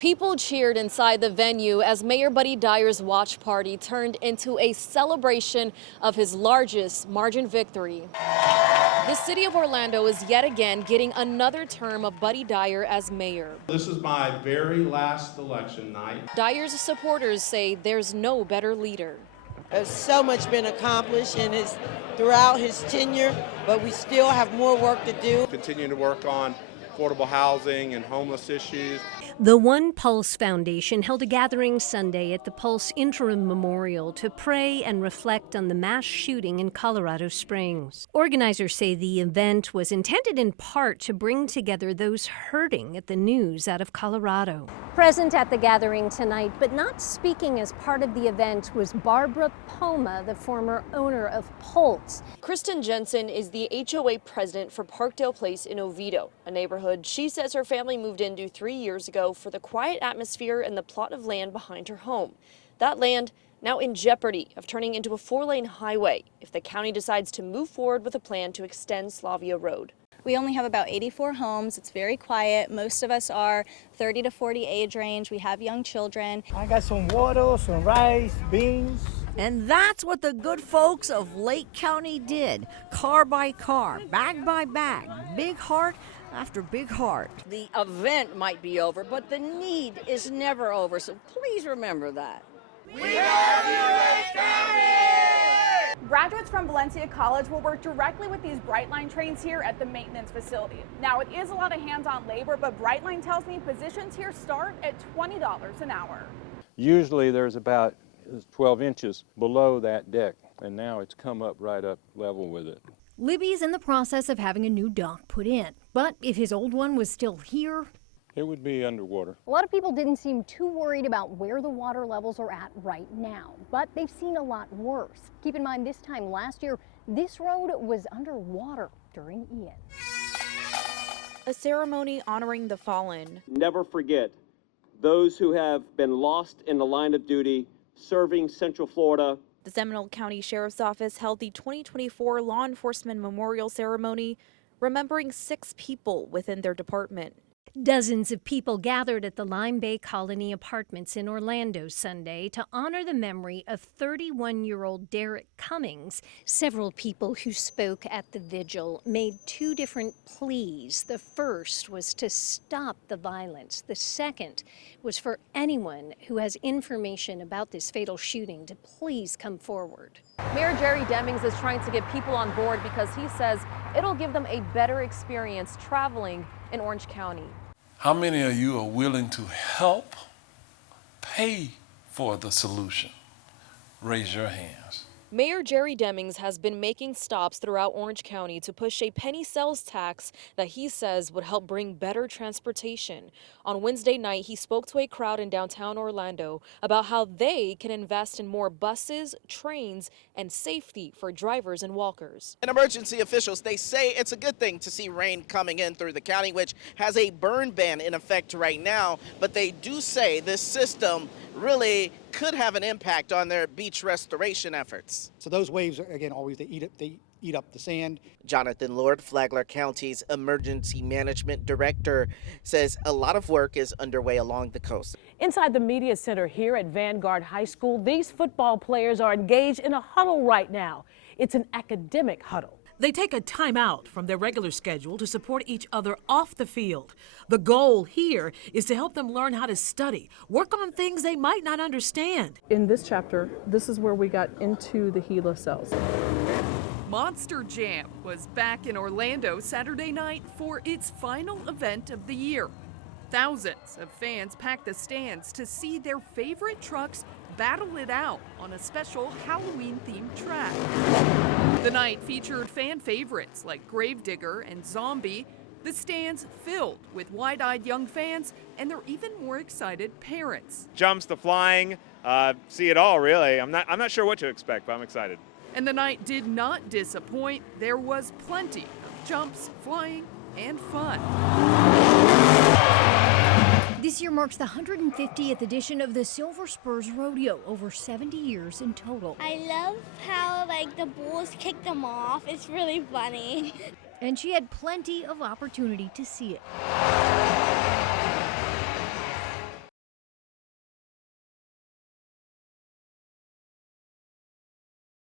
People cheered inside the venue as Mayor Buddy Dyer's watch party turned into a celebration of his largest margin victory. The city of Orlando is yet again getting another term of Buddy Dyer as mayor. This is my very last election night. Dyer's supporters say there's no better leader. There's so much been accomplished throughout his tenure, but we still have more work to do. Continuing to work on affordable housing and homeless issues. The One Pulse Foundation held a gathering Sunday at the Pulse Interim Memorial to pray and reflect on the mass shooting in Colorado Springs. Organizers say the event was intended in part to bring together those hurting at the news out of Colorado. Present at the gathering tonight, but not speaking as part of the event, was Barbara Poma, the former owner of Pulse. Kristen Jensen is the HOA president for Parkdale Place in Oviedo, a neighborhood she says her family moved into 3 years ago for the quiet atmosphere and the plot of land behind her home. That land now in jeopardy of turning into a 4-lane highway if the county decides to move forward with a plan to extend Slavia Road. We only have about 84 homes. It's very quiet. Most of us are 30 to 40 age range. We have young children. I got some water, some rice, beans. And that's what the good folks of Lake County did. Car by car, bag by bag, big heart after big heart. The event might be over, but the need is never over, so please remember that. We love you, Lake County! Graduates from Valencia College will work directly with these Brightline trains here at the maintenance facility. Now, it is a lot of hands-on labor, but Brightline tells me positions here start at $20 an hour. Usually there's about 12 inches below that deck, and now it's come up right up level with it. Libby's in the process of having a new dock put in, but if his old one was still here, it would be underwater. a lot of people didn't seem too worried about where the water levels are at right now, but they've seen a lot worse. Keep in mind, this time last year, this road was underwater during Ian. A ceremony honoring the fallen. Never forget those who have been lost in the line of duty serving Central Florida. The Seminole County Sheriff's Office held the 2024 Law Enforcement Memorial Ceremony, remembering 6 people within their department. Dozens of people gathered at the Lime Bay Colony Apartments in Orlando Sunday to honor the memory of 31-year-old Derek Cummings. Several people who spoke at the vigil made 2 different pleas. The first was to stop the violence. The second was for anyone who has information about this fatal shooting to please come forward. Mayor Jerry Demings is trying to get people on board because he says it'll give them a better experience traveling in Orange County. How many of you are willing to help pay for the solution? Raise your hands. Mayor Jerry Demings has been making stops throughout Orange County to push a penny sales tax that he says would help bring better transportation. On Wednesday night, he spoke to a crowd in downtown Orlando about how they can invest in more buses, trains, and safety for drivers and walkers. And emergency officials, they say it's a good thing to see rain coming in through the county, which has a burn ban in effect right now. But they do say this system really could have an impact on their beach restoration efforts. So those waves, again, always they eat up the sand. Jonathan Lord, Flagler County's Emergency Management Director, says a lot of work is underway along the coast. Inside the Media Center here at Vanguard High School, these football players are engaged in a huddle right now. It's an academic huddle. They take a timeout from their regular schedule to support each other off the field. The goal here is to help them learn how to study, work on things they might not understand. In this chapter, this is where we got into the HeLa cells. Monster Jam was back in Orlando Saturday night for its final event of the year. Thousands of fans packed the stands to see their favorite trucks battle it out on a special Halloween-themed track. The night featured fan favorites like Gravedigger and Zombie. The stands filled with wide-eyed young fans and their even more excited parents. Jumps, the flying, see it all really. I'm not sure what to expect, but I'm excited. And the night did not disappoint. There was plenty of jumps, flying, and fun. This year marks the 150th edition of the Silver Spurs Rodeo, over 70 years in total. I love how the bulls kick them off. It's really funny. And she had plenty of opportunity to see it.